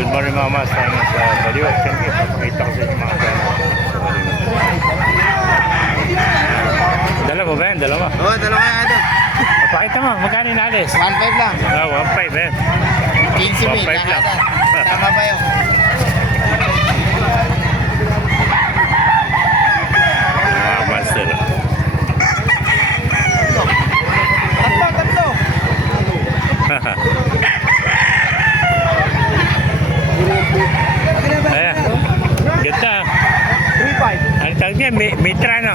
Good morning mga mas. Tayo nga sa Baliwag. Siyempre, papakita ko sa inyo mga gano'n sa Baliwag. Dalawa ba yan? Dalawa? Oo, dalawa yan ito. Papakita mo, magkano inalis? 1.5 lang. 1.5 eh. 15 1.5 lang. Tama ba yun? Mga master. Tatlo. Ayan. Ganda. 3.5. Ano tawag niya? Mitra no?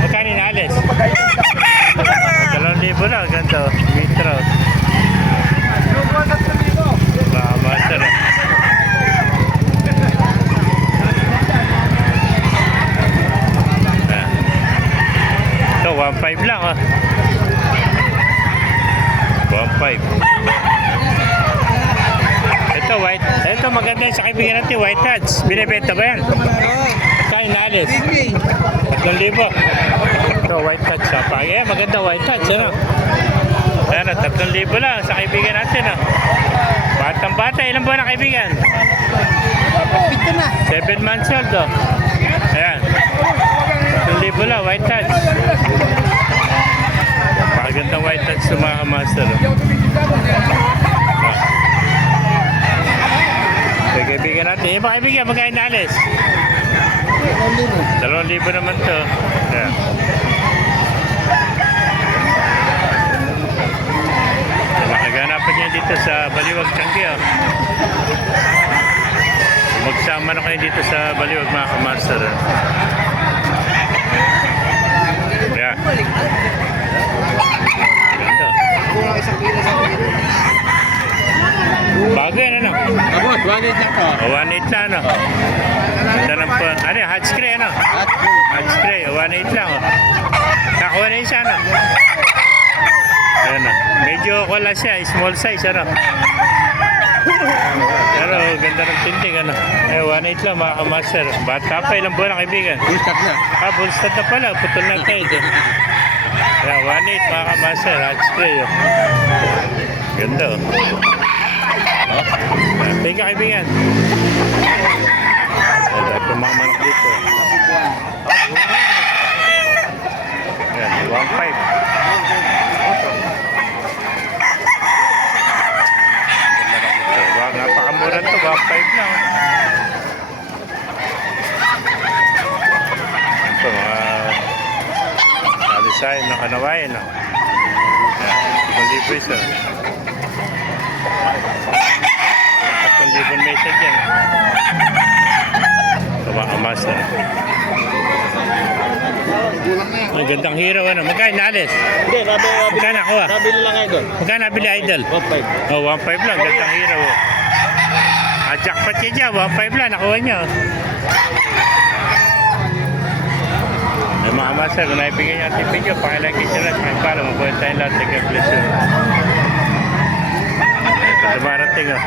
Magkano inalis? 2,000 lang. Ganda. Mitra. Mga master. Ito, 1.5 lang oh. 1.5. Ito, white. Ito, maganda yun sa kaibigan natin, white hats. Binibenta ba yan? Kaya inalis. 3,000. Ito, white hats. Ayan, maganda white hats. Ano? Ayan, 3,000 lang sa kaibigan natin. Oh. Batang bata, ilan ba na kaibigan? Pito na. 7 months old. Oh. Ayan. 3,000 lang, white hats. Magandang white hats sa mga master. Oh. Okay, kaibigan natin. Yung mga kaibigan, magkain na alis? 2,000 naman to. Yeah. Makaganapan niya dito sa Baliwag, Changi. Oh. Magsama na kayo dito sa Baliwag, mga kamaster. Yeah. Ito. Bago yan, ano? Abot, 1.8 lang to. 1.8 lang, ano? Ganda ng po. Ano yung hot spray, ano? Hot spray, 1.8 lang, oh. Nakuha na yung siya, ano? Ayan, oh. Medyo wala siya, small size, ano? Pero ganda ng tinting, ano? 1.8 lang, mga kamaster. Bata pa, ilang buwan na kaibigan? Bullstag na. Bullstag na pala, putol na tayo, eh. Ayan, 1.8, mga kamaster, hot spray, oh. Ganda, oh. Thank you, kaibigan. Dapat mga manok dito. Ayan, 1.5. Wow, napakamura to, 1.5 lang. Ito, mga salisayin ng kanawain. Ayan, 1,000 isa. 3,000 mesa dyan. Ito mga master. Ang gandang hero, ano? Magkano nalis? Hindi, Magkano nakuha? nabili lang idol. Magkano nabili idol? 1.5. Oh, 1.5 lang. Gandang hero. Jackpot niya dyan. 1.5 lang. Nakuha niya. Ay, mga master, kung naibigay niyo ating video, pakilike nyo lang. Pakipala, mabuhay tayong lahat. God bless you. Ito dumarating, oh.